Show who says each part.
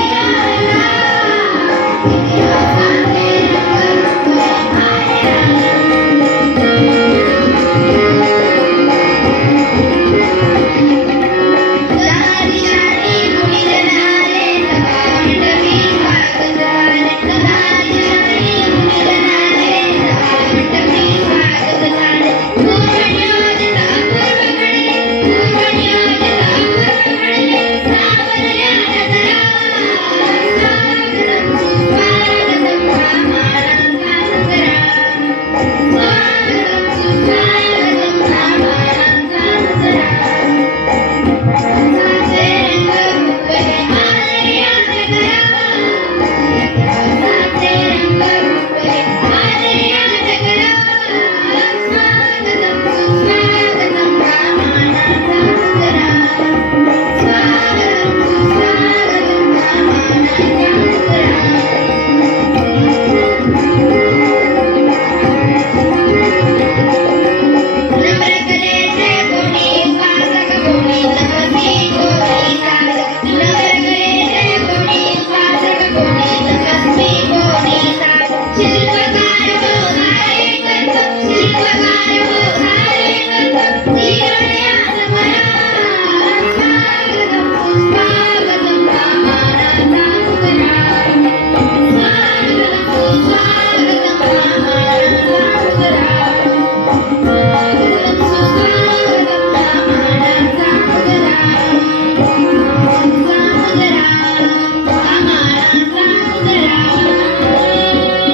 Speaker 1: Yeah.